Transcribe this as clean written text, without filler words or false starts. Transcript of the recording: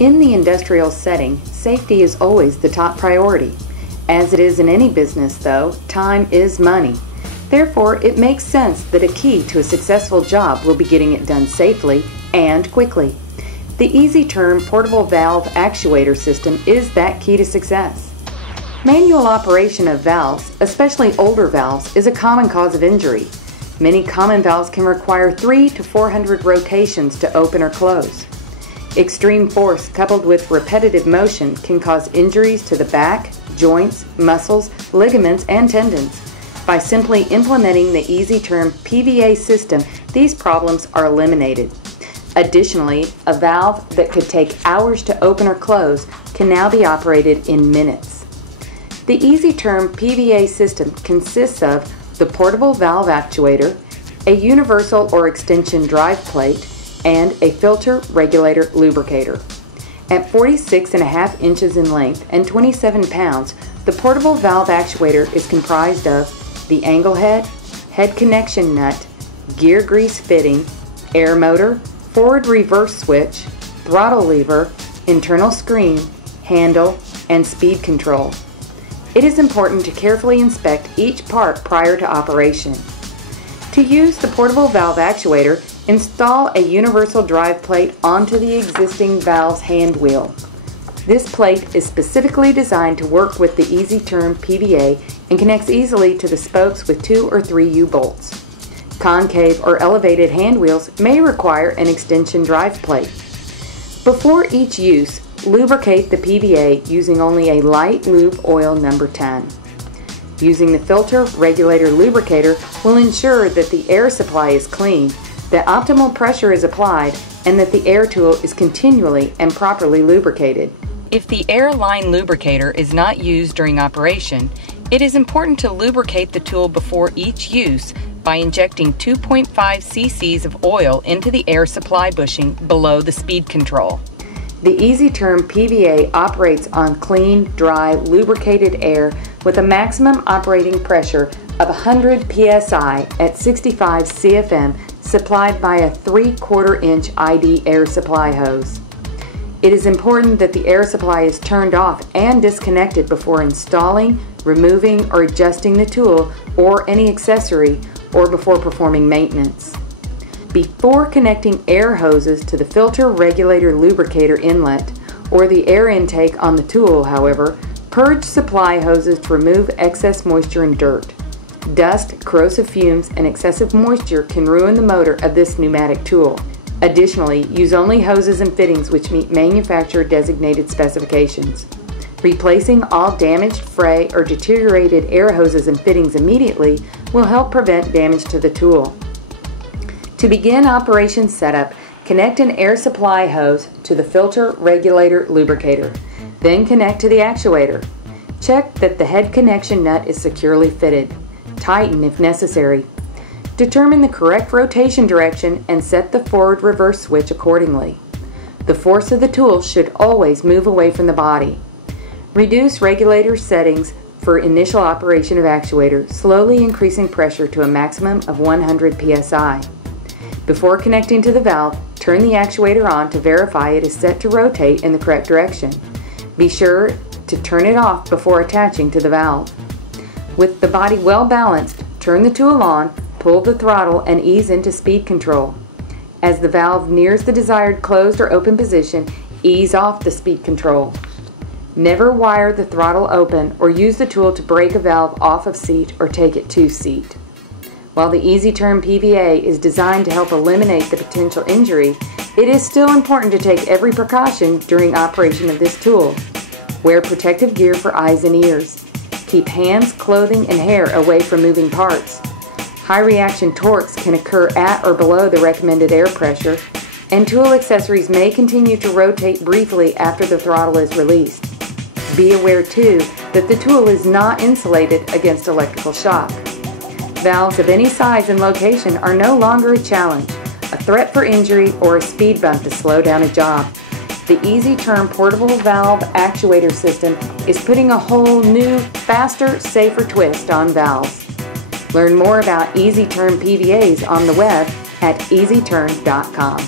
In the industrial setting, safety is always the top priority. As it is in any business, though, time is money. Therefore, it makes sense that a key to a successful job will be getting it done safely and quickly. The EasyTurn portable valve actuator system is that key to success. Manual operation of valves, especially older valves, is a common cause of injury. Many common valves can require 300 to 400 rotations to open or close. Extreme force coupled with repetitive motion can cause injuries to the back, joints, muscles, ligaments, and tendons. By simply implementing the EasyTurn PVA system, these problems are eliminated. Additionally, a valve that could take hours to open or close can now be operated in minutes. The EasyTurn PVA system consists of the portable valve actuator, a universal or extension drive plate, and a filter regulator lubricator. At 46.5 inches in length and 27 pounds, the portable valve actuator is comprised of the angle head, head connection nut, gear grease fitting, air motor, forward reverse switch, throttle lever, internal screen, handle, and speed control. It is important to carefully inspect each part prior to operation. To use the portable valve actuator, install a universal drive plate onto the existing valve's hand wheel. This plate is specifically designed to work with the EasyTurn PVA and connects easily to the spokes with 2 or 3 U-bolts. Concave or elevated hand wheels may require an extension drive plate. Before each use, lubricate the PVA using only a light lube oil number 10. Using the filter regulator lubricator will ensure that the air supply is clean, that optimal pressure is applied, and that the air tool is continually and properly lubricated. If the air line lubricator is not used during operation, it is important to lubricate the tool before each use by injecting 2.5 cc's of oil into the air supply bushing below the speed control. The EasyTurn PVA operates on clean, dry, lubricated air with a maximum operating pressure of 100 psi at 65 CFM supplied by a 3/4 inch ID air supply hose. It is important that the air supply is turned off and disconnected before installing, removing, or adjusting the tool or any accessory, or before performing maintenance. Before connecting air hoses to the filter regulator lubricator inlet or the air intake on the tool, however, purge supply hoses to remove excess moisture and dirt. Dust, corrosive fumes, and excessive moisture can ruin the motor of this pneumatic tool. Additionally, use only hoses and fittings which meet manufacturer designated specifications. Replacing all damaged, fray, or deteriorated air hoses and fittings immediately will help prevent damage to the tool. To begin operation setup, connect an air supply hose to the filter regulator lubricator. Then connect to the actuator. Check that the head connection nut is securely fitted. Tighten if necessary. Determine the correct rotation direction and set the forward reverse switch accordingly. The force of the tool should always move away from the body. Reduce regulator settings for initial operation of actuator, slowly increasing pressure to a maximum of 100 psi. Before connecting to the valve, turn the actuator on to verify it is set to rotate in the correct direction. Be sure to turn it off before attaching to the valve. With the body well balanced, turn the tool on, pull the throttle, and ease into speed control. As the valve nears the desired closed or open position, ease off the speed control. Never wire the throttle open or use the tool to break a valve off of seat or take it to seat. While the EasyTurn PVA is designed to help eliminate the potential injury, it is still important to take every precaution during operation of this tool. Wear protective gear for eyes and ears. Keep hands, clothing, and hair away from moving parts. High reaction torques can occur at or below the recommended air pressure, and tool accessories may continue to rotate briefly after the throttle is released. Be aware, too, that the tool is not insulated against electrical shock. Valves of any size and location are no longer a challenge, a threat for injury, or a speed bump to slow down a job. The EasyTurn portable valve actuator system is putting a whole new, faster, safer twist on valves. Learn more about EasyTurn PVAs on the web at easyturn.com.